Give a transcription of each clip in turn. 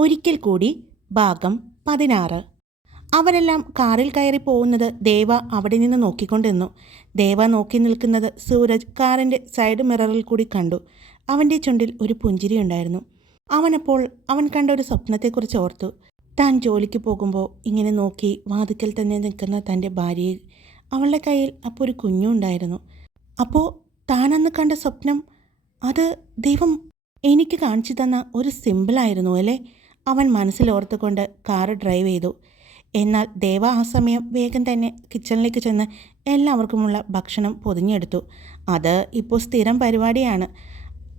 ഒരിക്കൽ കൂടി ഭാഗം പതിനാറ്. അവരെല്ലാം കാറിൽ കയറി പോകുന്നത് ദേവ അവിടെ നിന്ന് നോക്കിക്കൊണ്ടിരുന്നു. ദേവ നോക്കി നിൽക്കുന്നത് സൂരജ് കാറിന്റെ സൈഡ് മിററിൽ കൂടി കണ്ടു. അവന്റെ ചുണ്ടിൽ ഒരു പുഞ്ചിരി ഉണ്ടായിരുന്നു. അവനപ്പോൾ അവൻ കണ്ട ഒരു സ്വപ്നത്തെക്കുറിച്ച് ഓർത്തു. താൻ ജോലിക്ക് പോകുമ്പോൾ ഇങ്ങനെ നോക്കി വാതിക്കൽ തന്നെ നിൽക്കുന്ന തന്റെ ഭാര്യയെ അവളുടെ കയ്യിൽ അപ്പോൾ ഒരു കുഞ്ഞുണ്ടായിരുന്നു അപ്പോൾ താനന്ന് കണ്ട സ്വപ്നം അത് ദൈവം എനിക്ക് കാണിച്ചു തന്ന ഒരു സിമ്പിളായിരുന്നു അല്ലേ? അവൻ മനസ്സിലോർത്തുകൊണ്ട് കാറ് ഡ്രൈവ് ചെയ്തു. എന്നാൽ ദേവ ആ സമയം വേഗം തന്നെ കിച്ചണിലേക്ക് ചെന്ന് എല്ലാവർക്കുമുള്ള ഭക്ഷണം പൊതിഞ്ഞെടുത്തു. അത് ഇപ്പോൾ സ്ഥിരം പരിപാടിയാണ്.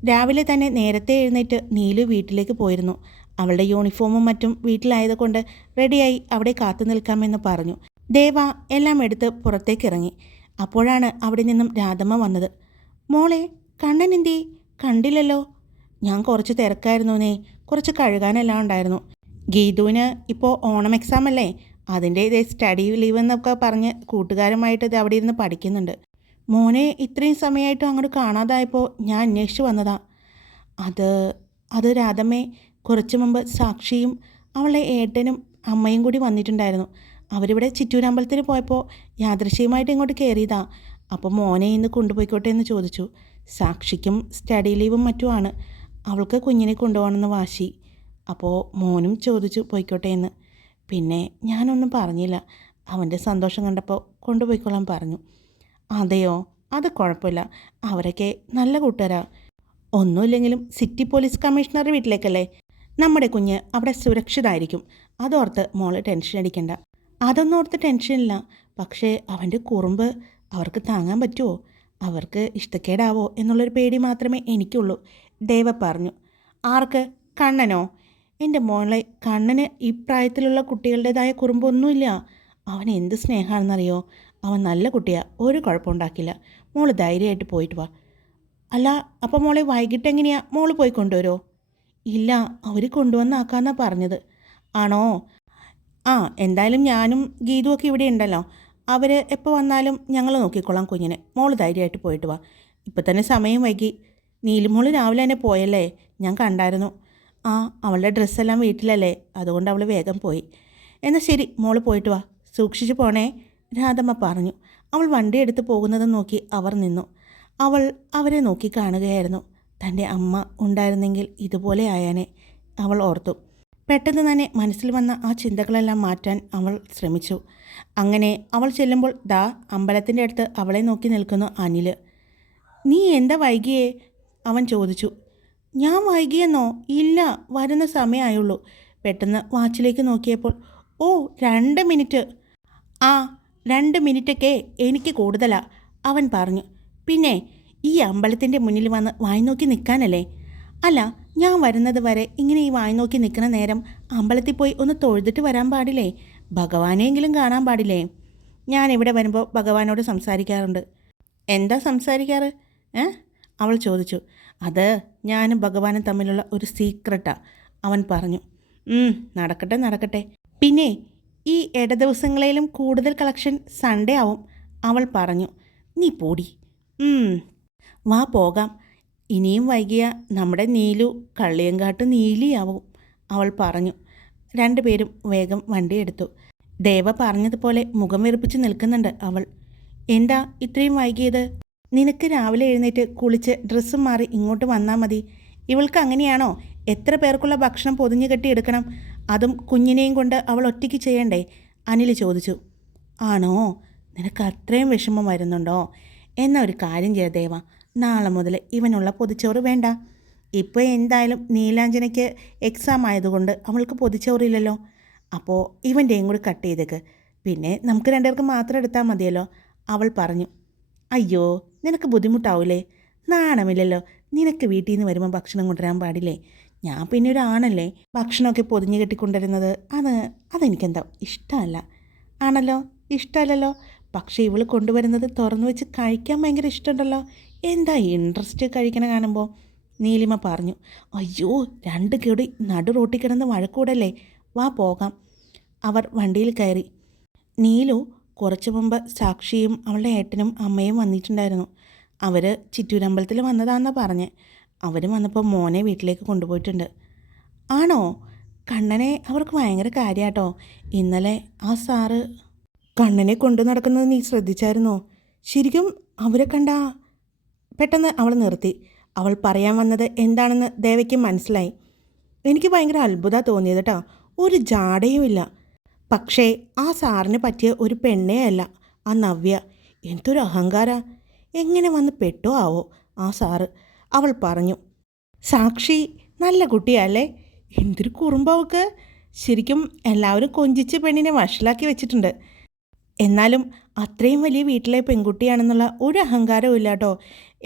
രാവിലെ തന്നെ നേരത്തെ എഴുന്നേറ്റ് നീലു വീട്ടിലേക്ക് പോയിരുന്നു. അവളുടെ യൂണിഫോമും മറ്റും വീട്ടിലായതുകൊണ്ട് റെഡിയായി അവിടെ കാത്തു നിൽക്കാമെന്ന് പറഞ്ഞു. ദേവ എല്ലാം എടുത്ത് പുറത്തേക്ക് ഇറങ്ങി അപ്പോഴാണ് അവിടെ നിന്നും രാധമ്മ വന്നത്. മോളെ കണ്ണൻ എന്തേ? കണ്ടില്ലല്ലോ. ഞാൻ കുറച്ച് തിരക്കായിരുന്നു നേ. കുറച്ച് കഴുകാനെല്ലാം ഉണ്ടായിരുന്നു. ഗീതുവിന് ഇപ്പോൾ ഓണം എക്സാം അല്ലേ? അതിന്റെ ഇതേ സ്റ്റഡി ലീവ് എന്നൊക്കെ പറഞ്ഞ് കൂട്ടുകാരുമായിട്ട് ഇത് അവിടെ ഇരുന്ന് പഠിക്കുന്നുണ്ട്. മോനെ ഇത്രയും സമയമായിട്ടും അങ്ങോട്ട് കാണാതായപ്പോൾ ഞാൻ അന്വേഷിച്ച് വന്നതാ. അത് അത് രാധമ്മേ കുറച്ച് മുമ്പ് സാക്ഷിയും അവളെ ഏട്ടനും അമ്മയും കൂടി വന്നിട്ടുണ്ടായിരുന്നു. അവരിവിടെ അമ്പലത്തിൽ പോയപ്പോൾ യാദൃശ്യമായിട്ട് ഇങ്ങോട്ട് കയറിയതാ അപ്പോൾ മോനെ ഇന്ന് കൊണ്ടുപോയിക്കോട്ടെ എന്ന് ചോദിച്ചു. സാക്ഷിക്കും സ്റ്റഡി ലീവും മറ്റുമാണ് അവൾക്ക് കുഞ്ഞിനെ കൊണ്ടുപോകണമെന്ന് വാശി. അപ്പോൾ മോനും ചോദിച്ചു പോയിക്കോട്ടെ എന്ന്. പിന്നെ ഞാനൊന്നും പറഞ്ഞില്ല. അവന്റെ സന്തോഷം കണ്ടപ്പോൾ കൊണ്ടുപോയിക്കൊള്ളാൻ പറഞ്ഞു. അതെയോ? അത് കുഴപ്പമില്ല. അവരൊക്കെ നല്ല കൂട്ടുകാരാ. ഒന്നുമില്ലെങ്കിലും സിറ്റി പോലീസ് കമ്മീഷണറുടെ വീട്ടിലേക്കല്ലേ? നമ്മുടെ കുഞ്ഞ് അവിടെ സുരക്ഷിതമായിരിക്കും അതോർത്ത് മോൾ ടെൻഷൻ അടിക്കണ്ട. അതൊന്നും ഓർത്ത് ടെൻഷനില്ല പക്ഷേ അവന്റെ കുറുമ്പ് അവർക്ക് താങ്ങാൻ പറ്റുമോ അവർക്ക് ഇഷ്ടക്കേടാവോ? എന്നുള്ളൊരു പേടി മാത്രമേ എനിക്കുള്ളൂ. ദേവ പറഞ്ഞു. ആർക്ക്? കണ്ണനോ? എന്റെ മോളെ കണ്ണന് ഈ പ്രായത്തിലുള്ള കുട്ടികളുടേതായ കുറുമ്പൊന്നുമില്ല. അവൻ എന്ത് സ്നേഹമാണെന്നറിയോ അവൻ നല്ല കുട്ടിയാ ഒരു കുഴപ്പമുണ്ടാക്കില്ല. മോൾ ധൈര്യമായിട്ട് പോയിട്ട് വാ. അല്ല അപ്പോൾ മോളെ വൈകിട്ട് എങ്ങനെയാ മോൾ പോയി കൊണ്ടുവരുമോ ഇല്ല അവർ കൊണ്ടുവന്നാക്കാന്നാ പറഞ്ഞത്. ആണോ? ആ എന്തായാലും ഞാനും ഗീതുവൊക്കെ ഇവിടെ ഉണ്ടല്ലോ. അവർ എപ്പോൾ വന്നാലും ഞങ്ങൾ നോക്കിക്കോളാം കുഞ്ഞിനെ. മോൾ ധൈര്യമായിട്ട് പോയിട്ട് വാ. ഇപ്പം തന്നെ സമയം വൈകി. നീലുമോൾ രാവിലെ തന്നെ പോയല്ലേ? ഞാൻ കണ്ടായിരുന്നു. ആ അവളുടെ ഡ്രസ്സെല്ലാം വീട്ടിലല്ലേ? അതുകൊണ്ട് അവൾ വേഗം പോയി. എന്നാൽ ശരി മോൾ പോയിട്ട് വാ. സൂക്ഷിച്ചു പോണേ. രാധമ്മ പറഞ്ഞു. അവൾ വണ്ടി എടുത്ത് പോകുന്നത് നോക്കി അവർ നിന്നു. അവൾ അവരെ നോക്കി കാണുകയായിരുന്നു. തന്റെ അമ്മ ഉണ്ടായിരുന്നെങ്കിൽ ഇതുപോലെ ആയാനെ. അവൾ ഓർത്തു. പെട്ടെന്ന് തന്നെ മനസ്സിൽ വന്ന ആ ചിന്തകളെല്ലാം മാറ്റാൻ അവൾ ശ്രമിച്ചു. അങ്ങനെ അവൾ ചെല്ലുമ്പോൾ ദാ അമ്പലത്തിന്റെ അടുത്ത് അവളെ നോക്കി നിൽക്കുന്നു അനിൽ നീ എന്താ വൈകിയേ? അവൻ ചോദിച്ചു ഞാൻ വൈകിയെന്നോ? ഇല്ല വരുന്ന സമയമായുള്ളൂ പെട്ടെന്ന് വാച്ചിലേക്ക് നോക്കിയപ്പോൾ ഓ രണ്ട് മിനിറ്റ്. ആ രണ്ട് മിനിറ്റൊക്കെ എനിക്ക് കൂടുതലാ അവൻ പറഞ്ഞു. പിന്നെ ഈ അമ്പലത്തിന്റെ മുന്നിൽ വന്ന് വായി നോക്കി നിൽക്കാനല്ലേ? അല്ല ഞാൻ വരുന്നത് വരെ ഇങ്ങനെ ഈ വായി നോക്കി നിൽക്കുന്ന നേരം അമ്പലത്തിൽ പോയി ഒന്ന് തൊഴുതിട്ട് വരാൻ പാടില്ലേ? ഭഗവാനെയെങ്കിലും കാണാൻ പാടില്ലേ? ഞാൻ ഇവിടെ വരുമ്പോൾ ഭഗവാനോട് സംസാരിക്കാറുണ്ട്. എന്താ സംസാരിക്കാറ്? ഏ? അവൾ ചോദിച്ചു അത് ഞാനും ഭഗവാനും തമ്മിലുള്ള ഒരു സീക്രട്ടാ അവൻ പറഞ്ഞു. "ഉം, നടക്കട്ടെ നടക്കട്ടെ. പിന്നെ ഈ ഇട ദിവസങ്ങളിലും കൂടുതൽ കളക്ഷൻ സൺഡേ ആവും അവൾ പറഞ്ഞു. നീ പോടി. "ഉം, വാ പോകാം. ഇനിയും വൈകിയ നമ്മുടെ നീലു കള്ളിയങ്കാട്ട് നീലിയാവും അവൾ പറഞ്ഞു. രണ്ടുപേരും വേഗം വണ്ടിയെടുത്തു ദേവ പറഞ്ഞതുപോലെ മുഖം വെറുപ്പിച്ച് നിൽക്കുന്നുണ്ട് അവൾ. എന്താ ഇത്രയും വൈകിയത്? നിനക്ക് രാവിലെ എഴുന്നേറ്റ് കുളിച്ച് ഡ്രസ്സും മാറി ഇങ്ങോട്ട് വന്നാൽ മതി. ഇവൾക്ക് അങ്ങനെയാണോ? എത്ര പേർക്കുള്ള ഭക്ഷണം പൊതിഞ്ഞു കെട്ടിയെടുക്കണം അതും കുഞ്ഞിനെയും കൊണ്ട് അവൾ ഒറ്റയ്ക്ക് ചെയ്യണ്ടേ? അനിൽ ചോദിച്ചു. ആണോ? നിനക്ക് അത്രയും വിഷമം വരുന്നുണ്ടോ? എന്നാ ഒരു കാര്യം ചെയ്ത ദേവ. നാളെ മുതൽ ഇവനുള്ള പൊതിച്ചോറ് വേണ്ട. ഇപ്പോൾ എന്തായാലും നീലാഞ്ജനയ്ക്ക് എക്സാം ആയതുകൊണ്ട് അവൾക്ക് പൊതിച്ചോറില്ലല്ലോ. അപ്പോൾ ഇവന്റെയും കൂടി കട്ട് ചെയ്തേക്ക്. പിന്നെ നമുക്ക് രണ്ടുപേർക്ക് മാത്രം എടുത്താൽ മതിയല്ലോ. അവൾ പറഞ്ഞു. അയ്യോ നിനക്ക് ബുദ്ധിമുട്ടാവൂലേ? നാണമില്ലല്ലോ. നിനക്ക് വീട്ടിൽ നിന്ന് വരുമ്പോൾ ഭക്ഷണം കൊണ്ടുവരാൻ പാടില്ലേ? ഞാൻ പിന്നെ ഒരു ആണല്ലേ? ഭക്ഷണമൊക്കെ പൊതിഞ്ഞ് കെട്ടിക്കൊണ്ടുവരുന്നത്. അത് അതെനിക്കെന്താ ഇഷ്ടമല്ല. ആണല്ലോ? ഇഷ്ടമല്ലല്ലോ. പക്ഷേ ഇവൾ കൊണ്ടുവരുന്നത് തുറന്നു വെച്ച് കഴിക്കാൻ ഭയങ്കര ഇഷ്ടമുണ്ടല്ലോ. എന്താ ഇൻട്രസ്റ്റ് കഴിക്കണ കാണുമ്പോൾ നീലിമ പറഞ്ഞു അയ്യോ രണ്ട് കേടി നടു റോട്ടിൽ കിടന്ന് വഴക്കൂടല്ലേ? വാ പോകാം. അവർ വണ്ടിയിൽ കയറി. നീലു കുറച്ചു മുമ്പ് സാക്ഷിയും അവളുടെ ഏട്ടനും അമ്മയും വന്നിട്ടുണ്ടായിരുന്നു. അവർ ചിറ്റൂരമ്പലത്തിൽ വന്നതാണെന്നാണ് പറഞ്ഞ്. അവർ വന്നപ്പോൾ മോനെ വീട്ടിലേക്ക് കൊണ്ടുപോയിട്ടുണ്ട്. ആണോ? കണ്ണനെ അവർക്ക് ഭയങ്കര കാര്യാട്ടോ. ഇന്നലെ ആ സാറ് കണ്ണനെ കൊണ്ടു നടക്കുന്നത് നീ ശ്രദ്ധിച്ചായിരുന്നോ? ശരിക്കും അവരെ കണ്ട പെട്ടെന്ന് അവൾ നിർത്തി. അവൾ പറയാൻ വന്നത് എന്താണെന്ന് ദേവയ്ക്ക് മനസ്സിലായി. എനിക്ക് ഭയങ്കര അത്ഭുത തോന്നിയത് കേട്ടോ ഒരു ജാടയുമില്ല. പക്ഷേ ആ സാറിന് പറ്റിയ ഒരു പെണ്ണേ അല്ല ആ നവ്യ. എന്തൊരു അഹങ്കാര. എങ്ങനെ വന്ന് പെട്ടോ ആവോ ആ സാറ്? അവൾ പറഞ്ഞു സാക്ഷി നല്ല കുട്ടിയല്ലേ. എന്തൊരു കുറുമ്പവക്ക് ശരിക്കും എല്ലാവരും കൊഞ്ചിച്ച് പെണ്ണിനെ വഷളാക്കി വെച്ചിട്ടുണ്ട്. എന്നാലും അത്രയും വലിയ വീട്ടിലെ പെൺകുട്ടിയാണെന്നുള്ള ഒരു അഹങ്കാരവും ഇല്ല കേട്ടോ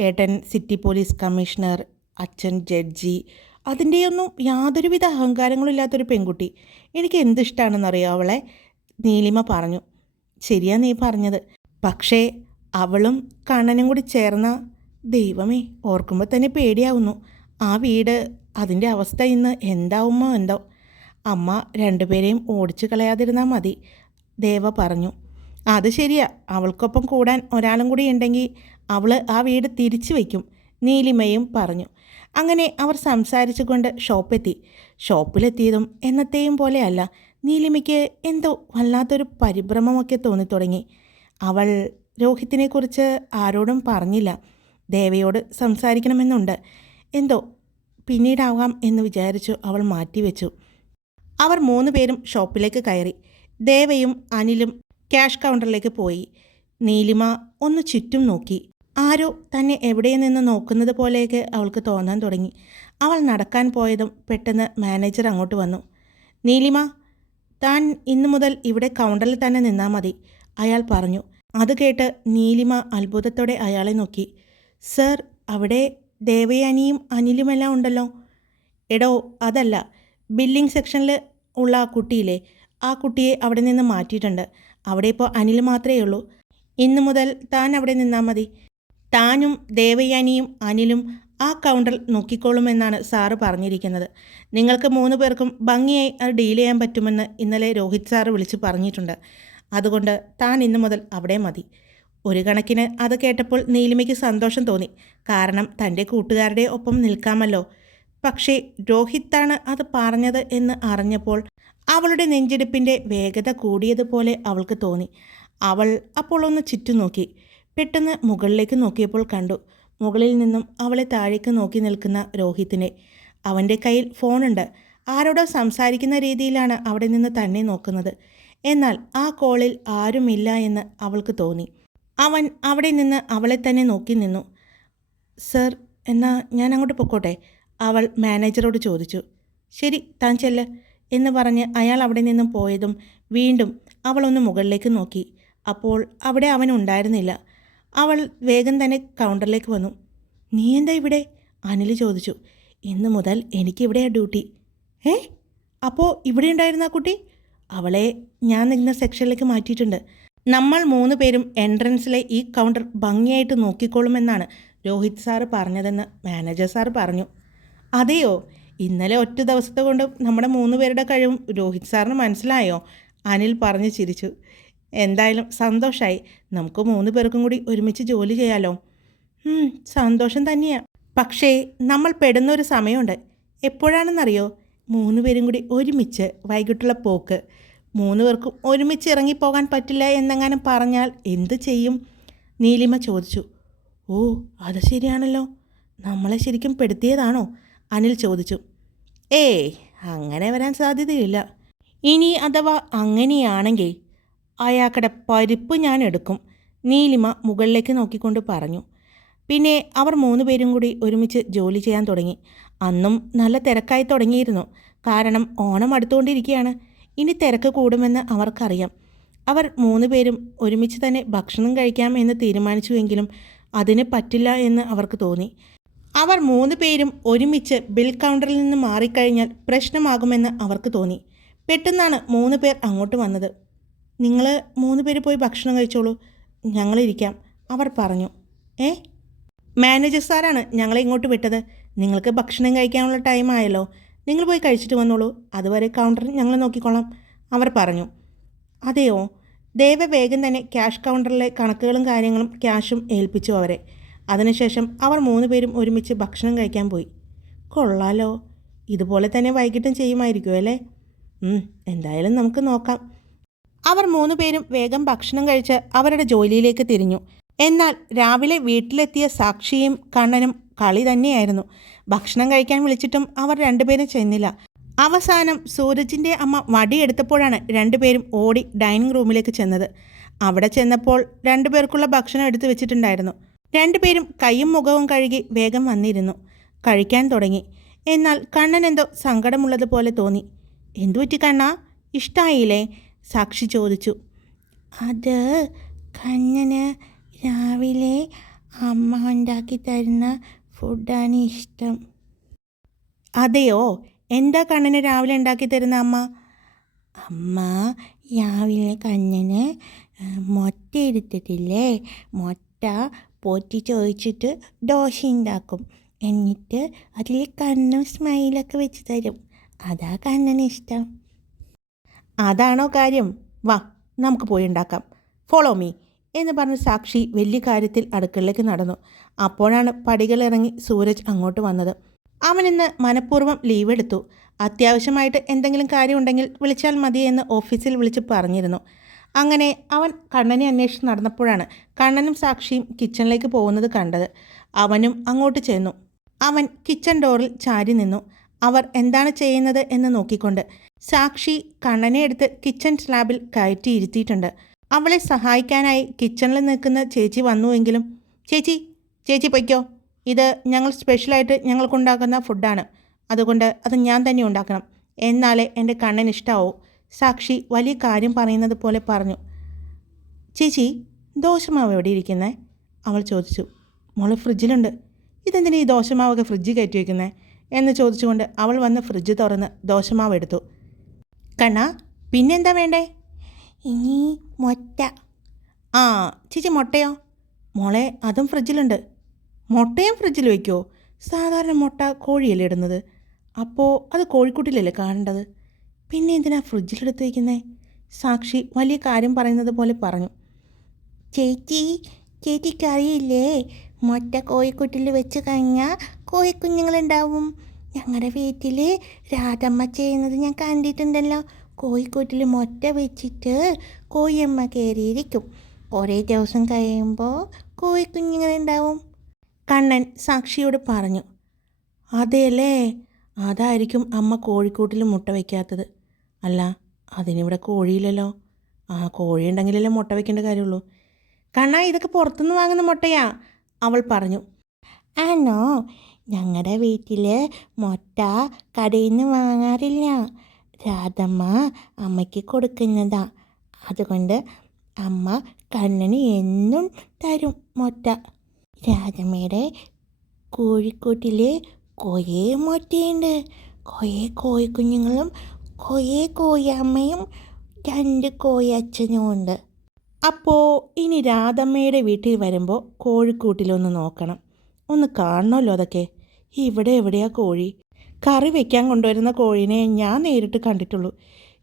ഏട്ടൻ സിറ്റി പോലീസ് കമ്മീഷണർ അച്ഛൻ ജഡ്ജി അതിന്റെയൊന്നും യാതൊരുവിധ അഹങ്കാരങ്ങളും ഇല്ലാത്തൊരു പെൺകുട്ടി. എനിക്ക് എന്തിഷ്ടമാണെന്നറിയോ അവളെ? നീലിമ പറഞ്ഞു. ശരിയാ നീ പറഞ്ഞത്. പക്ഷേ അവളും കണ്ണനും കൂടി ചേർന്ന ദൈവമേ ഓർക്കുമ്പോൾ തന്നെ പേടിയാവുന്നു. ആ വീട് അതിന്റെ അവസ്ഥ ഇന്ന് എന്താവുമോ എന്തോ. അമ്മ രണ്ടുപേരെയും ഓടിച്ചു കളയാതിരുന്നാൽ മതി ദേവ പറഞ്ഞു. അത് ശരിയാ. അവൾക്കൊപ്പം കൂടാൻ ഒരാളും കൂടി ഉണ്ടെങ്കിൽ അവൾ ആ വീട് തിരിച്ചു വയ്ക്കും നീലിമയും പറഞ്ഞു. അങ്ങനെ അവർ സംസാരിച്ചുകൊണ്ട് ഷോപ്പെത്തി. ഷോപ്പിലെത്തിയതും എന്നത്തെയും പോലെയല്ല. നീലിമയ്ക്ക് എന്തോ വല്ലാത്തൊരു പരിഭ്രമമൊക്കെ തോന്നിത്തുടങ്ങി. അവൾ രോഹിത്തിനെക്കുറിച്ച് ആരോടും പറഞ്ഞില്ല. ദേവയോട് സംസാരിക്കണമെന്നുണ്ട്. എന്തോ പിന്നീടാവാം എന്ന് വിചാരിച്ചു അവൾ മാറ്റിവെച്ചു. അവർ മൂന്ന് പേരും ഷോപ്പിലേക്ക് കയറി. ദേവയും അനിലും ക്യാഷ് കൗണ്ടറിലേക്ക് പോയി. നീലിമ ഒന്ന് ചുറ്റും നോക്കി. ആരോ തന്നെ എവിടെ നിന്ന് നോക്കുന്നത് പോലെയൊക്കെ അവൾക്ക് തോന്നാൻ തുടങ്ങി. അവൾ നടക്കാൻ പോയതും പെട്ടെന്ന് മാനേജർ അങ്ങോട്ട് വന്നു. നീലിമ താൻ ഇന്നു മുതൽ ഇവിടെ കൗണ്ടറിൽ തന്നെ നിന്നാൽ മതി അയാൾ പറഞ്ഞു. അത് കേട്ട് നീലിമ അത്ഭുതത്തോടെ അയാളെ നോക്കി. സർ അവിടെ ദേവയാനിയും അനിലുമെല്ലാം ഉണ്ടല്ലോ. എടോ അതല്ല ബില്ലിംഗ് സെക്ഷനിൽ ഉള്ള ആ കുട്ടിയില്ലേ? ആ കുട്ടിയെ അവിടെ നിന്ന് മാറ്റിയിട്ടുണ്ട്. അവിടെ ഇപ്പോൾ അനിൽ മാത്രമേ ഉള്ളൂ. ഇന്നു മുതൽ താൻ അവിടെ നിന്നാൽ മതി. താനും ദേവയാനിയും അനിലും ആ കൗണ്ടർ നോക്കിക്കോളുമെന്നാണ് സാറ് പറഞ്ഞിരിക്കുന്നത്. നിങ്ങൾക്ക് മൂന്ന് പേർക്കും ഭംഗിയായി അത് ഡീൽ ചെയ്യാൻ പറ്റുമെന്ന് ഇന്നലെ രോഹിത് സാറ് വിളിച്ച് പറഞ്ഞിട്ടുണ്ട്. അതുകൊണ്ട് താൻ ഇന്നു മുതൽ അവിടെ മതി. ഒരു കണക്കിന് അത് കേട്ടപ്പോൾ നീലിമയ്ക്ക് സന്തോഷം തോന്നി. കാരണം തന്റെ കൂട്ടുകാരുടെ ഒപ്പം നിൽക്കാമല്ലോ. പക്ഷേ രോഹിത്താണ് അത് പറഞ്ഞത് എന്ന് അറിഞ്ഞപ്പോൾ അവളുടെ നെഞ്ചെടുപ്പിന്റെ വേഗത കൂടിയതുപോലെ അവൾക്ക് തോന്നി. അവൾ അപ്പോൾ ഒന്ന് ചുറ്റും നോക്കി പെട്ടെന്ന് മുകളിലേക്ക് നോക്കിയപ്പോൾ കണ്ടു. മുകളിൽ നിന്നും അവളെ താഴേക്ക് നോക്കി നിൽക്കുന്ന രോഹിത്തിനെ. അവന്റെ കയ്യിൽ ഫോണുണ്ട്. ആരോടോ സംസാരിക്കുന്ന രീതിയിലാണ് അവിടെ നിന്ന് തന്നെ നോക്കുന്നത്. എന്നാൽ ആ കോളിൽ ആരുമില്ല എന്ന് അവൾക്ക് തോന്നി. അവൻ അവിടെ നിന്ന് അവളെ തന്നെ നോക്കി നിന്നു. സർ എന്നാ ഞാൻ അങ്ങോട്ട് പൊക്കോട്ടെ? അവൾ മാനേജറോട് ചോദിച്ചു. ശരി താൻ ചെല്ല് എന്ന് പറഞ്ഞ് അയാൾ അവിടെ നിന്നും പോയതും വീണ്ടും അവളൊന്ന് മുകളിലേക്ക് നോക്കി. അപ്പോൾ അവിടെ അവൻ ഉണ്ടായിരുന്നില്ല. അവൾ വേഗം തന്നെ കൗണ്ടറിലേക്ക് വന്നു. നീ എന്താ ഇവിടെ? അനിൽ ചോദിച്ചു. ഇന്ന് മുതൽ എനിക്കിവിടെയാണ് ഡ്യൂട്ടി ഏ? അപ്പോൾ ഇവിടെ ഉണ്ടായിരുന്ന കുട്ടി? അവളെ ഞാൻ നിന്ന സെക്ഷനിലേക്ക് മാറ്റിയിട്ടുണ്ട്. നമ്മൾ മൂന്ന് പേരും എൻട്രൻസിലെ ഈ കൗണ്ടർ ഭംഗിയായിട്ട് നോക്കിക്കോളുമെന്നാണ് രോഹിത് സാറ് പറഞ്ഞതെന്ന് മാനേജർ സാർ പറഞ്ഞു. അതെയോ? ഇന്നലെ ഒറ്റ ദിവസത്തെ കൊണ്ട് നമ്മുടെ മൂന്ന് പേരുടെ കഴിവും രോഹിത് സാറിന് മനസ്സിലായോ? അനിൽ പറഞ്ഞ് ചിരിച്ചു. എന്തായാലും സന്തോഷമായി നമുക്ക് മൂന്ന് പേർക്കും കൂടി ഒരുമിച്ച് ജോലി ചെയ്യാലോ? സന്തോഷം തന്നെയാ. പക്ഷേ നമ്മൾ പെടുന്ന ഒരു സമയമുണ്ട്. എപ്പോഴാണെന്നറിയോ? മൂന്ന് പേരും കൂടി ഒരുമിച്ച് വൈകിട്ടുള്ള പോക്ക്. മൂന്ന് പേർക്കും ഒരുമിച്ച് ഇറങ്ങിപ്പോകാൻ പറ്റില്ല എന്നെങ്ങാനും പറഞ്ഞാൽ എന്ത് ചെയ്യും? നീലിമ ചോദിച്ചു. ഓ അത് ശരിയാണല്ലോ. നമ്മളെ ശരിക്കും പെടുത്തിയതാണോ? അനിൽ ചോദിച്ചു. ഏയ് അങ്ങനെ വരാൻ സാധ്യതയില്ല. ഇനി അഥവാ അങ്ങനെയാണെങ്കിൽ അയാക്കടെ പരിപ്പ് ഞാൻ എടുക്കും നീലിമ മുകളിലേക്ക് നോക്കിക്കൊണ്ട് പറഞ്ഞു. പിന്നെ അവർ മൂന്ന് പേരും കൂടി ഒരുമിച്ച് ജോലി ചെയ്യാൻ തുടങ്ങി. അന്നും നല്ല തിരക്കായി തുടങ്ങിയിരുന്നു. കാരണം ഓണം അടുത്തുകൊണ്ടിരിക്കുകയാണ്. ഇനി തിരക്ക് കൂടുമെന്ന് അവർക്കറിയാം. അവർ മൂന്ന് പേരും ഒരുമിച്ച് തന്നെ ഭക്ഷണം കഴിക്കാം എന്ന് തീരുമാനിച്ചുവെങ്കിലും അതിന് പറ്റില്ല എന്ന് അവർക്ക് തോന്നി. അവർ മൂന്ന് പേരും ഒരുമിച്ച് ബിൽ കൗണ്ടറിൽ നിന്ന് മാറിക്കഴിഞ്ഞാൽ പ്രശ്നമാകുമെന്ന് അവർക്ക് തോന്നി. പെട്ടെന്നാണ് മൂന്ന് പേർ അങ്ങോട്ട് വന്നത്. നിങ്ങൾ മൂന്ന് പേര് പോയി ഭക്ഷണം കഴിച്ചോളൂ. ഞങ്ങളിരിക്കാം അവർ പറഞ്ഞു. ഏ? മാനേജർ സാറാണ് ഞങ്ങളെ ഇങ്ങോട്ട് വിട്ടത്. നിങ്ങൾക്ക് ഭക്ഷണം കഴിക്കാനുള്ള ടൈം ആയല്ലോ. നിങ്ങൾ പോയി കഴിച്ചിട്ട് വന്നോളൂ. അതുവരെ കൗണ്ടറിൽ ഞങ്ങൾ നോക്കിക്കോളാം അവർ പറഞ്ഞു. അതെയോ? ദേവ വേഗം തന്നെ ക്യാഷ് കൗണ്ടറിലെ കണക്കുകളും കാര്യങ്ങളും ക്യാഷും ഏൽപ്പിച്ചു അവരെ. അതിനുശേഷം അവർ മൂന്ന് പേരും ഒരുമിച്ച് ഭക്ഷണം കഴിക്കാൻ പോയി. കൊള്ളാലോ. ഇതുപോലെ തന്നെ വൈകിട്ടും ചെയ്യുമായിരിക്കും അല്ലേ എന്തായാലും നമുക്ക് നോക്കാം. അവർ മൂന്നുപേരും വേഗം ഭക്ഷണം കഴിച്ച് അവരുടെ ജോലിയിലേക്ക് തിരിഞ്ഞു. എന്നാൽ രാവിലെ വീട്ടിലെത്തിയ സാക്ഷിയും കണ്ണനും കളി തന്നെയായിരുന്നു. ഭക്ഷണം കഴിക്കാൻ വിളിച്ചിട്ടും അവർ രണ്ടുപേരും ചെന്നില്ല. അവസാനം സൂരജിന്റെ അമ്മ വടിയെടുത്തപ്പോഴാണ് രണ്ടുപേരും ഓടി ഡൈനിങ് റൂമിലേക്ക് ചെന്നത്. അവിടെ ചെന്നപ്പോൾ രണ്ടുപേർക്കുള്ള ഭക്ഷണം എടുത്തു വെച്ചിട്ടുണ്ടായിരുന്നു. രണ്ടുപേരും കൈയും മുഖവും കഴുകി വേഗം വന്നിരുന്നു. കഴിക്കാൻ തുടങ്ങി. എന്നാൽ കണ്ണൻ എന്തോ സങ്കടമുള്ളതുപോലെ തോന്നി. എന്തു പറ്റി കണ്ണാ? ഇഷ്ടായില്ലേ? സാക്ഷി ചോദിച്ചു. അത് കണ്ണന് രാവിലെ അമ്മ ഉണ്ടാക്കി തരുന്ന ഫുഡാണ് ഇഷ്ടം. അതെയോ? എന്താ കണ്ണന് രാവിലെ ഉണ്ടാക്കി തരുന്ന അമ്മ? അമ്മ രാവിലെ കണ്ണന് മൊട്ട എടുത്തിട്ടില്ലേ? മൊട്ട പോറ്റി ചോദിച്ചിട്ട് ദോശ ഉണ്ടാക്കും. എന്നിട്ട് അതിൽ കണ്ണും സ്മൈലൊക്കെ വെച്ച് തരും. അതാ കണ്ണന് ഇഷ്ടം. അതാണോ കാര്യം? വാ നമുക്ക് പോയി ഉണ്ടാക്കാം. ഫോളോ മീ എന്ന് പറഞ്ഞ സാക്ഷി വലിയ കാര്യത്തിൽ അടുക്കളയിലേക്ക് നടന്നു. അപ്പോഴാണ് പടികളിറങ്ങി സൂരജ് അങ്ങോട്ട് വന്നത്. അവൻ ഇന്ന് മനഃപൂർവം ലീവ് എടുത്തു. അത്യാവശ്യമായിട്ട് എന്തെങ്കിലും കാര്യമുണ്ടെങ്കിൽ വിളിച്ചാൽ മതി എന്ന് ഓഫീസിൽ വിളിച്ച് പറഞ്ഞിരുന്നു. അങ്ങനെ അവൻ കണ്ണനെ അന്വേഷിച്ച് നടന്നപ്പോഴാണ് കണ്ണനും സാക്ഷിയും കിച്ചണിലേക്ക് പോകുന്നത് കണ്ടത്. അവനും അങ്ങോട്ട് ചെന്നു. അവൻ കിച്ചൺ ഡോറിൽ ചാരി നിന്നു. അവർ എന്താണ് ചെയ്യുന്നത് എന്ന് നോക്കിക്കൊണ്ട് സാക്ഷി കണ്ണനെ എടുത്ത് കിച്ചൺ സ്ലാബിൽ കയറ്റി ഇരുത്തിയിട്ടുണ്ട് അവളെ സഹായിക്കാനായി കിച്ചണിൽ നിൽക്കുന്ന ചേച്ചി വന്നുവെങ്കിലും ചേച്ചി ചേച്ചി പൊയ്ക്കോ. ഇത് ഞങ്ങൾ സ്പെഷ്യലായിട്ട് ഞങ്ങൾക്കുണ്ടാക്കുന്ന ഫുഡാണ് അതുകൊണ്ട് അത് ഞാൻ തന്നെ ഉണ്ടാക്കണം. എന്നാലേ എന്റെ കണ്ണൻ ഇഷ്ടമാവൂ സാക്ഷി വലിയ കാര്യം പറയുന്നത് പോലെ പറഞ്ഞു. ചേച്ചി ദോശമാവ് എവിടെ ഇരിക്കുന്നേ? അവൾ ചോദിച്ചു. മോൾ ഫ്രിഡ്ജിലുണ്ട് ഇതെന്തിനാ ഈ ദോശമാവൊക്കെ ഫ്രിഡ്ജിൽ കയറ്റി വയ്ക്കുന്നേ എന്ന് ചോദിച്ചുകൊണ്ട് അവൾ വന്ന് ഫ്രിഡ്ജ് തുറന്ന് ദോശമാവ് എടുത്തു. കണ്ണ പിന്നെന്താ വേണ്ടേ? ഇനി മൊറ്റ ആ ചേച്ചി മുട്ടയോ? മോളെ അതും ഫ്രിഡ്ജിലുണ്ട് മുട്ടയും ഫ്രിഡ്ജിൽ വയ്ക്കുമോ സാധാരണ മുട്ട കോഴിയല്ലേ ഇടുന്നത്. അപ്പോൾ അത് കോഴിക്കുട്ടിലല്ലേ കാണേണ്ടത്? പിന്നെ എന്തിനാ ഫ്രിഡ്ജിലെടുത്ത് വയ്ക്കുന്നേ സാക്ഷി വലിയ കാര്യം പറയുന്നത് പോലെ പറഞ്ഞു. ചേച്ചി ചേച്ചിക്കറിയില്ലേ? മുട്ട കോഴിക്കുട്ടിൽ വെച്ച് കഴിഞ്ഞാൽ കോഴിക്കുഞ്ഞുങ്ങളുണ്ടാവും ഞങ്ങളുടെ വീട്ടിൽ രാധമ്മ ചെയ്യുന്നത് ഞാൻ കണ്ടിട്ടുണ്ടല്ലോ. കോഴിക്കൂട്ടിൽ മുട്ട വെച്ചിട്ട് കോഴിയമ്മ കയറിയിരിക്കും കുറേ ദിവസം കഴിയുമ്പോൾ കോഴിക്കുഞ്ഞുങ്ങളുണ്ടാവും കണ്ണൻ സാക്ഷിയോട് പറഞ്ഞു അതെയല്ലേ അതായിരിക്കും അമ്മ കോഴിക്കൂട്ടിൽ മുട്ട വയ്ക്കാത്തത് അല്ല അതിനിവിടെ കോഴിയില്ലല്ലോ. ആ കോഴി ഉണ്ടെങ്കിലല്ലേ മുട്ട വയ്ക്കേണ്ട കാര്യമുള്ളൂ. കണ്ണാ ഇതൊക്കെ പുറത്തുനിന്ന് വാങ്ങുന്ന മുട്ടയാ. അവൾ പറഞ്ഞു ആണോ ഞങ്ങളുടെ വീട്ടിൽ മുട്ട കടയിൽ നിന്ന് വാങ്ങാറില്ല. രാധമ്മ അമ്മയ്ക്ക് കൊടുക്കുന്നതാ. അതുകൊണ്ട് അമ്മ കണ്ണന് എന്നും തരും മുട്ട. രാധമ്മയുടെ കോഴിക്കൂട്ടിൽ കുറേ മുട്ടയുണ്ട്. കുറേ കോഴിക്കുഞ്ഞുങ്ങളും കുറേ കോയമ്മയും രണ്ട് കോയച്ഛനും ഉണ്ട്. അപ്പോൾ ഇനി രാധമ്മയുടെ വീട്ടിൽ വരുമ്പോൾ കോഴിക്കൂട്ടിലൊന്ന് നോക്കണം. ഒന്ന് കാണണമല്ലോ അതൊക്കെ? ഇവിടെ എവിടെയാ കോഴി? കറി വെക്കാൻ കൊണ്ടുവരുന്ന കോഴീനെ ഞാൻ നേരിട്ട് കണ്ടിട്ടുള്ളൂ.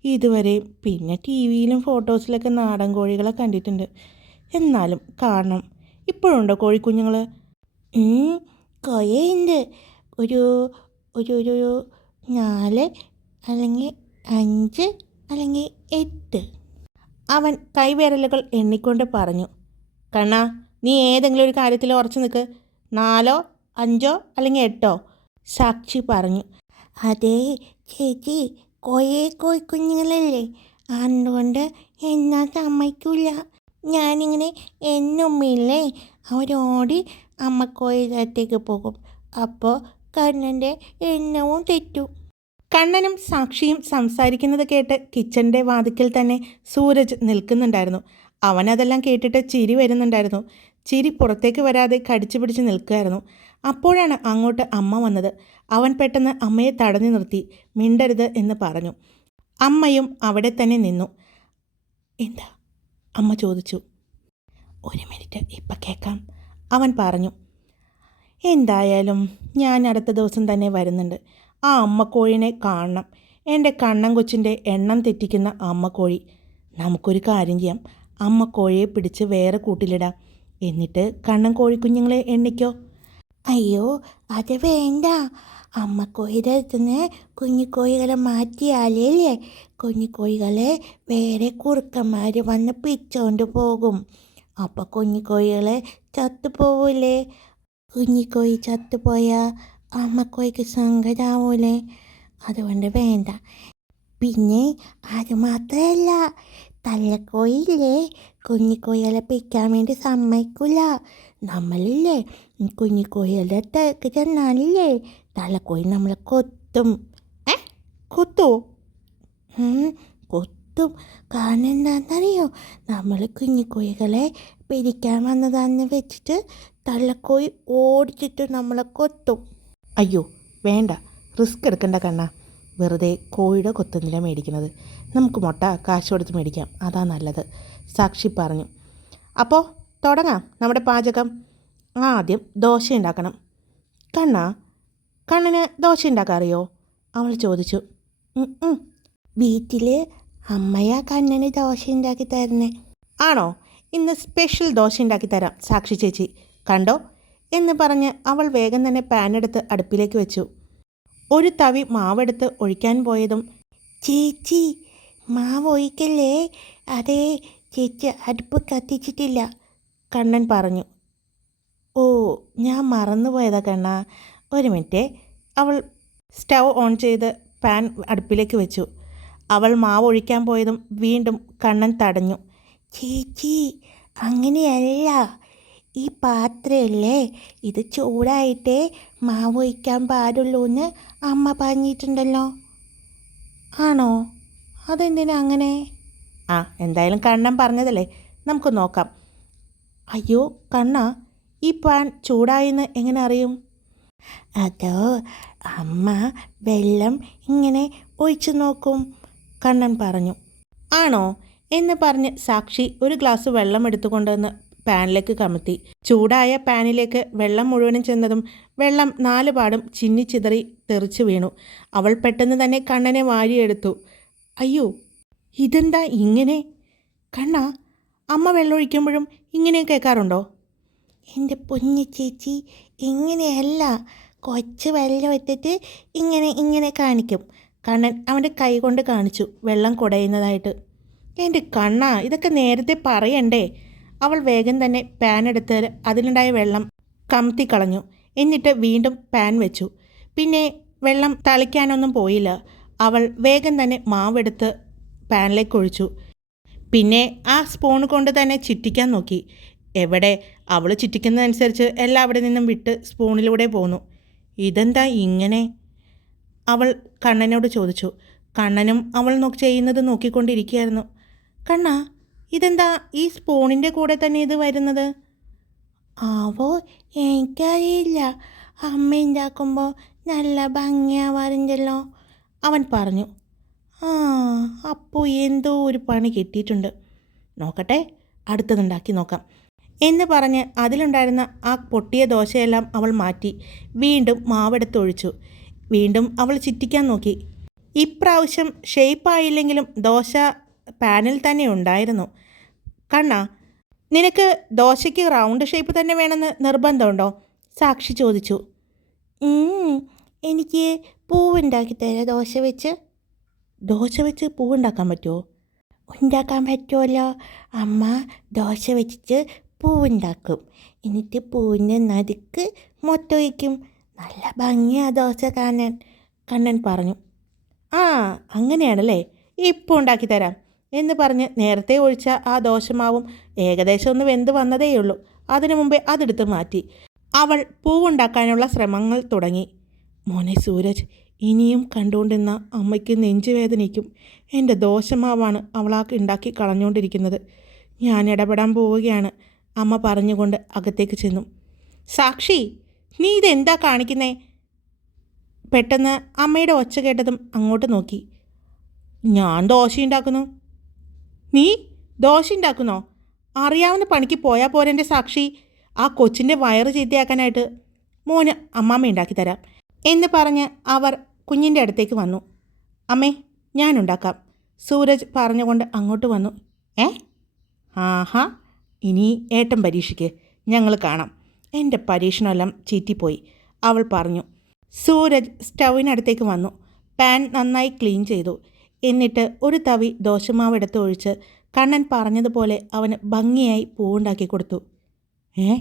ഇതുവരെ പിന്നെ ടി വിയിലും ഫോട്ടോസിലൊക്കെ നാടൻ കോഴികളെ കണ്ടിട്ടുണ്ട്. എന്നാലും കാണണം. ഇപ്പോഴുണ്ടോ കോഴിക്കുഞ്ഞുങ്ങൾ കുറേയുണ്ട് ഒരു ഒരു ഒരു നാല് അല്ലെങ്കിൽ അഞ്ച് അല്ലെങ്കിൽ എട്ട്. അവൻ കൈവിരലുകൾ എണ്ണിക്കൊണ്ട് പറഞ്ഞു. കണ്ണാ നീ ഏതെങ്കിലും ഒരു കാര്യത്തിൽ ഉറച്ചു നിൽക്ക്. നാലോ അഞ്ചോ അല്ലെങ്കിൽ എട്ടോ? സാക്ഷി പറഞ്ഞു. അതെ ചേച്ചി കോയേ കോയി കുഞ്ഞുങ്ങളല്ലേ? അതുകൊണ്ട് എന്നാ സമ്മതിക്കില്ല ഞാനിങ്ങനെ എന്നുമ്മില്ലേ അവരോടി അമ്മക്കോയിലത്തേക്ക് പോകും. അപ്പോൾ കണ്ണന്റെ എണ്ണവും തെറ്റു. കണ്ണനും സാക്ഷിയും സംസാരിക്കുന്നത് കേട്ട് കിച്ചന്റെ വാതിക്കൽ തന്നെ സൂരജ് നിൽക്കുന്നുണ്ടായിരുന്നു. അവനതെല്ലാം കേട്ടിട്ട് ചിരി വരുന്നുണ്ടായിരുന്നു. ചിരി പുറത്തേക്ക് വരാതെ കടിച്ചു പിടിച്ച് നിൽക്കുകയായിരുന്നു. അപ്പോഴാണ് അങ്ങോട്ട് അമ്മ വന്നത്. അവൻ പെട്ടെന്ന് അമ്മയെ തടഞ്ഞു നിർത്തി. മിണ്ടരുത് എന്ന് പറഞ്ഞു. അമ്മയും അവിടെ തന്നെ നിന്നു. എന്താ? അമ്മ ചോദിച്ചു. ഒരു മിനിറ്റ് ഇപ്പം കേൾക്കാം. അവൻ പറഞ്ഞു. എന്തായാലും ഞാൻ അടുത്ത ദിവസം തന്നെ വരുന്നുണ്ട്. ആ അമ്മക്കോഴിനെ കാണണം. എന്റെ കണ്ണൻ കൊച്ചിന്റെ എണ്ണം തെറ്റിക്കുന്ന അമ്മക്കോഴി. നമുക്കൊരു കാര്യം ചെയ്യാം. അമ്മക്കോഴിയെ പിടിച്ച് വേറെ കൂട്ടിലിടാം. എന്നിട്ട് കണ്ണൻ കോഴിക്കുഞ്ഞുങ്ങളെ എണ്ണിക്കോ. അയ്യോ അത് വേണ്ട. അമ്മ കോഴിയുടെ അടുത്തുനിന്ന് കുഞ്ഞിക്കോഴികളെ മാറ്റിയാലേ കുഞ്ഞിക്കോഴികളെ വേറെ കുറുക്കന്മാർ വന്ന് പിച്ചോണ്ട് പോകും. അപ്പോൾ കുഞ്ഞിക്കോഴികളെ ചത്തുപോകൂലേ കുഞ്ഞിക്കോഴി ചത്തുപോയാൽ അമ്മക്കോഴിക്ക് സങ്കടാവൂലേ? അതുകൊണ്ട് വേണ്ട. പിന്നെ അത് മാത്രമല്ല തള്ളക്കോയില്ലേ കുഞ്ഞിക്കോയിലെ പിടിക്കാൻ വേണ്ടി സമ്മതിക്കില്ല നമ്മളില്ലേ? കുഞ്ഞിക്കോയിലെ തേക്ക് ചെന്നാലില്ലേ? തലക്കോയി നമ്മളെ കൊത്തും. ഏ? കൊത്തോ? കൊത്തും. കാരണം എന്താണെന്നറിയോ? നമ്മൾ കുഞ്ഞിക്കോയികളെ പിരിക്കാൻ വന്നതാന്ന് വെച്ചിട്ട് തള്ളക്കോയി ഓടിച്ചിട്ട് നമ്മളെ കൊത്തും. അയ്യോ വേണ്ട. റിസ്ക് എടുക്കണ്ട കണ്ണ. വെറുതെ കോഴിയുടെ കൊത്തുന്നില്ല മേടിക്കുന്നത് നമുക്ക് മുട്ട കാശ് കൊടുത്ത് മേടിക്കാം. അതാ നല്ലത്. സാക്ഷി പറഞ്ഞു. അപ്പോൾ തുടങ്ങാം നമ്മുടെ പാചകം. ആദ്യം ദോശ ഉണ്ടാക്കണം. കണ്ണ കണ്ണിന് ദോശ ഉണ്ടാക്കാൻ അറിയോ അവൾ ചോദിച്ചു. വീട്ടിൽ അമ്മയാ കണ്ണന് ദോശ ഉണ്ടാക്കി തരുന്നേ. ആണോ? ഇന്ന് സ്പെഷ്യൽ ദോശ ഉണ്ടാക്കി തരാം സാക്ഷി ചേച്ചി. കണ്ടോ? എന്ന് പറഞ്ഞ് അവൾ വേഗം തന്നെ പാനെടുത്ത് അടുപ്പിലേക്ക് വെച്ചു. ഒരു തവി മാവെടുത്ത് ഒഴിക്കാൻ പോയതും ചേച്ചി മാവ് ഒഴിക്കല്ലേ അതെ ചേച്ചി അടുപ്പ് കത്തിച്ചിട്ടില്ല കണ്ണൻ പറഞ്ഞു. ഓ ഞാൻ മറന്നുപോയതാ കണ്ണ. ഒരു മിനിറ്റ്. അവൾ സ്റ്റൗ ഓൺ ചെയ്ത് പാൻ അടുപ്പിലേക്ക് വെച്ചു. അവൾ മാവ് ഒഴിക്കാൻ പോയതും വീണ്ടും കണ്ണൻ തടഞ്ഞു. ചേച്ചി അങ്ങനെയല്ല. ഈ പാത്രമല്ലേ ഇത് ചൂടായിട്ടേ മാവ് ഒഴിക്കാൻ പാടുള്ളൂ എന്ന് അമ്മ പറഞ്ഞിട്ടുണ്ടല്ലോ. ആണോ? അതെന്തിനാ അങ്ങനെ? ആ എന്തായാലും കണ്ണൻ പറഞ്ഞതല്ലേ. നമുക്ക് നോക്കാം. അയ്യോ കണ്ണ ഈ പാൻ ചൂടായെന്ന് എങ്ങനെ അറിയും? അതോ അമ്മ വെള്ളം ഇങ്ങനെ ഒഴിച്ചു നോക്കും കണ്ണൻ പറഞ്ഞു. ആണോ? എന്ന് പറഞ്ഞ് സാക്ഷി ഒരു ഗ്ലാസ് വെള്ളം എടുത്തുകൊണ്ടുവന്ന് പാനിലേക്ക് കമത്തി. ചൂടായ പാനിലേക്ക് വെള്ളം മുഴുവനും ചെന്നതും വെള്ളം നാലുപാടും ചിന്നിച്ചിതറി തെറിച്ചു വീണു. അവൾ പെട്ടെന്ന് തന്നെ കണ്ണനെ വാരിയെടുത്തു. അയ്യോ ഇതെന്താ ഇങ്ങനെ? കണ്ണ അമ്മ വെള്ളമൊഴിക്കുമ്പോഴും ഇങ്ങനെ കേൾക്കാറുണ്ടോ? എന്റെ പൊന്നു ചേച്ചി ഇങ്ങനെയല്ല. കൊച്ചു വെള്ളം എത്തിട്ട് ഇങ്ങനെ ഇങ്ങനെ കാണിക്കും. കണ്ണൻ അവന്റെ കൈ കൊണ്ട് കാണിച്ചു വെള്ളം കുടയുന്നതായിട്ട്. എന്റെ കണ്ണ ഇതൊക്കെ നേരത്തെ പറയണ്ടേ? അവൾ വേഗം തന്നെ പാൻ എടുത്ത് അതിലുണ്ടായ വെള്ളം കമത്തി കളഞ്ഞു. എന്നിട്ട് വീണ്ടും പാൻ വെച്ചു. പിന്നെ വെള്ളം തളിക്കാനൊന്നും പോയില്ല. അവൾ വേഗം തന്നെ മാവെടുത്ത് പാനിലേക്ക് ഒഴിച്ചു. പിന്നെ ആ സ്പൂൺ കൊണ്ട് തന്നെ ചിറ്റിക്കാൻ നോക്കി. എവിടെ അവൾ ചിറ്റിക്കുന്നതനുസരിച്ച് എല്ലാം അവിടെ നിന്നും വിട്ട് സ്പൂണിലൂടെ പോന്നു. ഇതെന്താ ഇങ്ങനെ? അവൾ കണ്ണനോട് ചോദിച്ചു. കണ്ണനും അവൾ നോക്കി ചെയ്യുന്നത് നോക്കിക്കൊണ്ടിരിക്കുകയായിരുന്നു. കണ്ണ ഇതെന്താ ഈ സ്പൂണിന്റെ കൂടെ തന്നെ ഇത് വരുന്നത്? ആവോ എനിക്കറിയില്ല. അമ്മ ഉണ്ടാക്കുമ്പോൾ നല്ല ഭംഗിയാവാറുണ്ടല്ലോ. അവൻ പറഞ്ഞു ആ അപ്പോൾ എന്തോ ഒരു പണി കിട്ടിയിട്ടുണ്ട്. നോക്കട്ടെ അടുത്തതുണ്ടാക്കി നോക്കാം. എന്ന് പറഞ്ഞ് അതിലുണ്ടായിരുന്ന ആ പൊട്ടിയ ദോശയെല്ലാം അവൾ മാറ്റി വീണ്ടും മാവെടുത്തൊഴിച്ചു. വീണ്ടും അവൾ ചിറ്റിക്കാൻ നോക്കി. ഇപ്രാവശ്യം ഷേപ്പായില്ലെങ്കിലും ദോശ പാനിൽ തന്നെ ഉണ്ടായിരുന്നു. കണ്ണ നിനക്ക് ദോശയ്ക്ക് റൗണ്ട് ഷേപ്പ് തന്നെ വേണമെന്ന് നിർബന്ധമുണ്ടോ? സാക്ഷി ചോദിച്ചു. എനിക്ക് പൂവുണ്ടാക്കി തരാം ദോശ വെച്ച്. ദോശ വെച്ച് പൂവുണ്ടാക്കാൻ പറ്റുമോ ഉണ്ടാക്കാൻ പറ്റുമല്ലോ അമ്മ ദോശ വെച്ചിട്ട് പൂവുണ്ടാക്കും. എന്നിട്ട് പൂവിന്റെ നടുക്ക് മൊത്തം വയ്ക്കും. നല്ല ഭംഗിയാണ് ദോശ കാണാൻ കണ്ണൻ പറഞ്ഞു. ആ അങ്ങനെയാണല്ലേ? ഇപ്പോൾ ഉണ്ടാക്കി തരാം എന്ന് പറഞ്ഞ് നേരത്തെ ഒഴിച്ച ആ ദോശമാവും ഏകദേശം ഒന്ന് വെന്ത് വന്നതേയുള്ളൂ. അതിനു മുമ്പേ അതെടുത്ത് മാറ്റി. അവൾ പൂവുണ്ടാക്കാനുള്ള ശ്രമങ്ങൾ തുടങ്ങി. മോനെ സൂരജ് ഇനിയും കണ്ടുകൊണ്ടിരുന്ന അമ്മയ്ക്ക് നെഞ്ചുവേദനിക്കും എന്റെ ദോശമാവാണ് അവളാ ഉണ്ടാക്കി കളഞ്ഞുകൊണ്ടിരിക്കുന്നത്. ഞാൻ ഇടപെടാൻ പോവുകയാണ്. അമ്മ പറഞ്ഞുകൊണ്ട് അകത്തേക്ക് ചെന്നു. സാക്ഷി നീ ഇതെന്താ കാണിക്കുന്നേ? പെട്ടെന്ന് അമ്മയുടെ ഒച്ച കേട്ടതും അങ്ങോട്ട് നോക്കി. ഞാൻ ദോശ ഉണ്ടാക്കുന്നു. നീ ദോശ ഉണ്ടാക്കുന്നോ? അറിയാവുന്ന പണിക്ക് പോയാൽ പോരെന്റെ സാക്ഷി. ആ കൊച്ചിന്റെ വയറ് ചീത്തയാക്കാനായിട്ട് മോന് അമ്മാമ്മ ഉണ്ടാക്കി തരാം. എന്ന് പറഞ്ഞ് അവർ കുഞ്ഞിന്റെ അടുത്തേക്ക് വന്നു. അമ്മേ ഞാനുണ്ടാക്കാം. സൂരജ് പറഞ്ഞുകൊണ്ട് അങ്ങോട്ട് വന്നു. ഏ? ആഹാ ഇനി ഏട്ടൻ പരീക്ഷയ്ക്ക് ഞങ്ങൾ കാണാം. എന്റെ പരീക്ഷണമെല്ലാം ചീറ്റിപ്പോയി അവൾ പറഞ്ഞു. സൂരജ് സ്റ്റൗവിനടുത്തേക്ക് വന്നു. പാൻ നന്നായി ക്ലീൻ ചെയ്തു. എന്നിട്ട് ഒരു തവി ദോശമാവ് എടുത്ത് ഒഴിച്ച് കണ്ണൻ പറഞ്ഞതുപോലെ അവന് ഭംഗിയായി പൂവുണ്ടാക്കി കൊടുത്തു. ഏ?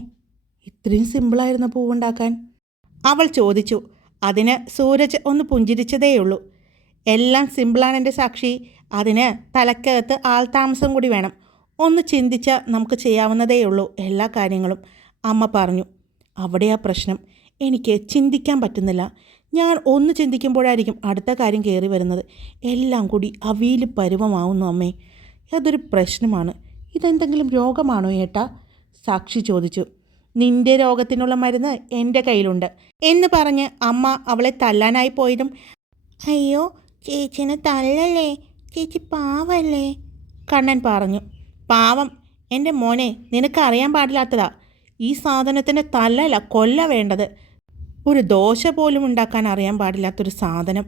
ഇത്രയും സിമ്പിളായിരുന്നു പൂവുണ്ടാക്കാൻ? അവൾ ചോദിച്ചു. അതിന് സൂരജ് ഒന്ന് പുഞ്ചിരിച്ചതേയുള്ളൂ. എല്ലാം സിമ്പിളാണ് എന്റെ സാക്ഷി. അതിന് തലക്കകത്ത് ആൾതാമസം കൂടി വേണം. ഒന്ന് ചിന്തിച്ചാൽ നമുക്ക് ചെയ്യാവുന്നതേയുള്ളൂ എല്ലാ കാര്യങ്ങളും. അമ്മ പറഞ്ഞു അവിടെയാ പ്രശ്നം. എനിക്ക് ചിന്തിക്കാൻ പറ്റുന്നില്ല. ഞാൻ ഒന്ന് ചിന്തിക്കുമ്പോഴായിരിക്കും അടുത്ത കാര്യം കയറി വരുന്നത്. എല്ലാം കൂടി അവിയിൽ പരുവമാവുന്നു അമ്മേ. അതൊരു പ്രശ്നമാണ്. ഇതെന്തെങ്കിലും രോഗമാണോ ഏട്ടാ? സാക്ഷി ചോദിച്ചു. നിന്റെ രോഗത്തിനുള്ള മരുന്ന് എന്റെ കയ്യിലുണ്ട് എന്ന് പറഞ്ഞ് അമ്മ അവളെ തല്ലാനായി പോയതും അയ്യോ ചേച്ചിനെ തല്ലല്ലേ ചേച്ചി പാവല്ലേ? കണ്ണൻ പറഞ്ഞു. പാവം. എന്റെ മോനെ നിനക്ക് അറിയാൻ പാടില്ലാത്തതാ. ഈ സാധനത്തിന് തല്ലല്ല കൊല്ല വേണ്ടത്. ഒരു ദോശ പോലും ഉണ്ടാക്കാൻ അറിയാൻ പാടില്ലാത്തൊരു സാധനം.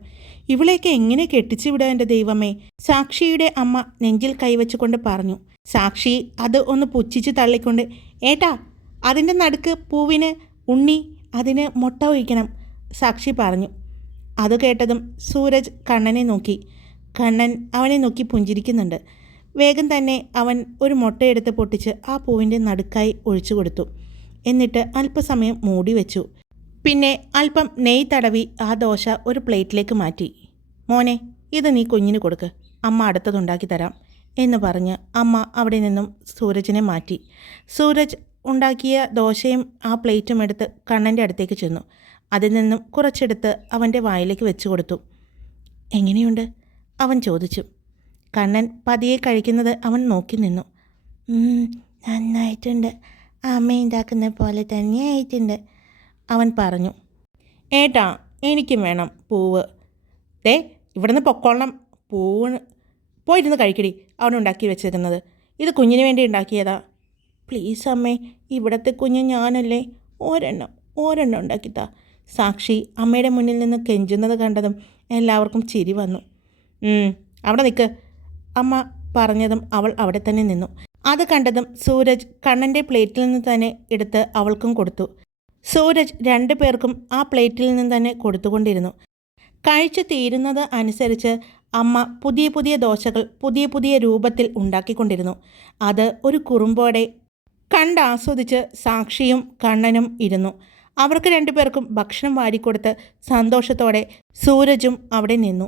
ഇവളെയൊക്കെ എങ്ങനെ കെട്ടിച്ചു വിടുക എന്റെ ദൈവമേ? സാക്ഷിയുടെ അമ്മ നെഞ്ചിൽ കൈവച്ചുകൊണ്ട് പറഞ്ഞു. സാക്ഷി അത് ഒന്ന് പുച്ഛിച്ച് തള്ളിക്കൊണ്ട് ഏട്ടാ അതിന്റെ നടുക്ക് പൂവിന് ഉണ്ണി അതിന് മുട്ട ഒഴിക്കണം സാക്ഷി പറഞ്ഞു. അത് കേട്ടതും സൂരജ് കണ്ണനെ നോക്കി. കണ്ണൻ അവനെ നോക്കി പുഞ്ചിരിക്കുന്നുണ്ട്. വേഗം തന്നെ അവൻ ഒരു മുട്ടയെടുത്ത് പൊട്ടിച്ച് ആ പൂവിന്റെ നടുക്കായി ഒഴിച്ചു കൊടുത്തു. എന്നിട്ട് അല്പസമയം മൂടി വെച്ചു. പിന്നെ അല്പം നെയ് തടവി ആ ദോശ ഒരു പ്ലേറ്റിലേക്ക് മാറ്റി. മോനെ ഇത് നീ കുഞ്ഞിന് കൊടുക്ക്. അമ്മ അടുത്തതുണ്ടാക്കി തരാം എന്ന് പറഞ്ഞ് അമ്മ അവിടെ നിന്നും സൂരജിനെ മാറ്റി. സൂരജ് ഉണ്ടാക്കിയ ദോശയും ആ പ്ലേറ്റും എടുത്ത് കണ്ണന്റെ അടുത്തേക്ക് ചെന്നു. അതിൽ നിന്നും കുറച്ചെടുത്ത് അവന്റെ വായിലേക്ക് വെച്ചു കൊടുത്തു. എങ്ങനെയുണ്ട്? അവൻ ചോദിച്ചു. കണ്ണൻ പതിയെ കഴിക്കുന്നത് അവൻ നോക്കി നിന്നു. നന്നായിട്ടുണ്ട്. അമ്മ ഉണ്ടാക്കുന്ന പോലെ തന്നെ ആയിട്ടുണ്ട്. അവൻ പറഞ്ഞു. ഏട്ടാ എനിക്കും വേണം പൂവ്. ദേ ഇവിടുന്ന് പൊക്കോളണം. പൂവ് പോയിരുന്ന് കഴിക്കടി. അവൻ ഉണ്ടാക്കി വെച്ചിരിക്കുന്നത് ഇത് കുഞ്ഞിന് വേണ്ടി ഉണ്ടാക്കിയതാ. പ്ലീസ് അമ്മേ ഇവിടത്തെ കുഞ്ഞ് ഞാനല്ലേ? ഒരെണ്ണം ഒരെണ്ണം ഉണ്ടാക്കിത്താ സാക്ഷി അമ്മയുടെ മുന്നിൽ നിന്ന് കെഞ്ചുന്നത് കണ്ടതും എല്ലാവർക്കും ചിരി വന്നു. "ഉം, അവിടെ നിൽക്ക് അമ്മ പറഞ്ഞതും അവൾ അവിടെ തന്നെ നിന്നു. അത് കണ്ടതും സൂരജ് കണ്ണന്റെ പ്ലേറ്റിൽ നിന്ന് തന്നെ എടുത്ത് അവൾക്കും കൊടുത്തു. സൂരജ് രണ്ടു പേർക്കും ആ പ്ലേറ്റിൽ നിന്ന് തന്നെ കൊടുത്തുകൊണ്ടിരുന്നു. കഴിച്ചു തീരുന്നത് അനുസരിച്ച് അമ്മ പുതിയ പുതിയ ദോശകൾ പുതിയ പുതിയ രൂപത്തിൽ ഉണ്ടാക്കിക്കൊണ്ടിരുന്നു. അത് ഒരു കുറുമ്പോടെ കണ്ടാസ്വദിച്ച് സാക്ഷിയും കണ്ണനും ഇരുന്നു. അവർക്ക് രണ്ടുപേർക്കും ഭക്ഷണം വാരിക്കൊടുത്ത് സന്തോഷത്തോടെ സൂരജും അവിടെ നിന്നു.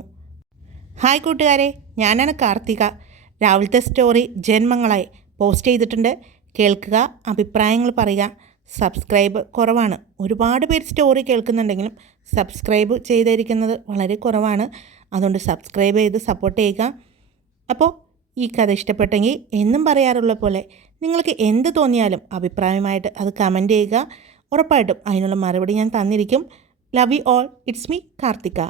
ഹായ് കൂട്ടുകാരെ ഞാനാണ് കാർത്തിക. രാവിലത്തെ സ്റ്റോറി ജന്മങ്ങളായി. പോസ്റ്റ് ചെയ്തിട്ടുണ്ട്. കേൾക്കുക അഭിപ്രായങ്ങൾ പറയുക. സബ്സ്ക്രൈബ് കുറവാണ്. ഒരുപാട് പേര് സ്റ്റോറി കേൾക്കുന്നുണ്ടെങ്കിലും സബ്സ്ക്രൈബ് ചെയ്തിരിക്കുന്നത് വളരെ കുറവാണ്. അതുകൊണ്ട് സബ്സ്ക്രൈബ് ചെയ്ത് സപ്പോർട്ട് ചെയ്യുക. അപ്പോൾ ഈ കഥ ഇഷ്ടപ്പെട്ടെങ്കിൽ എന്നും പറയാറുള്ള പോലെ നിങ്ങൾക്ക് എന്ത് തോന്നിയാലും അഭിപ്രായമായിട്ട് അത് കമന്റ് ചെയ്യുക. ഉറപ്പായിട്ടും അതിനുള്ള മറുപടി ഞാൻ തന്നിരിക്കും. Love you all it's me Karthika.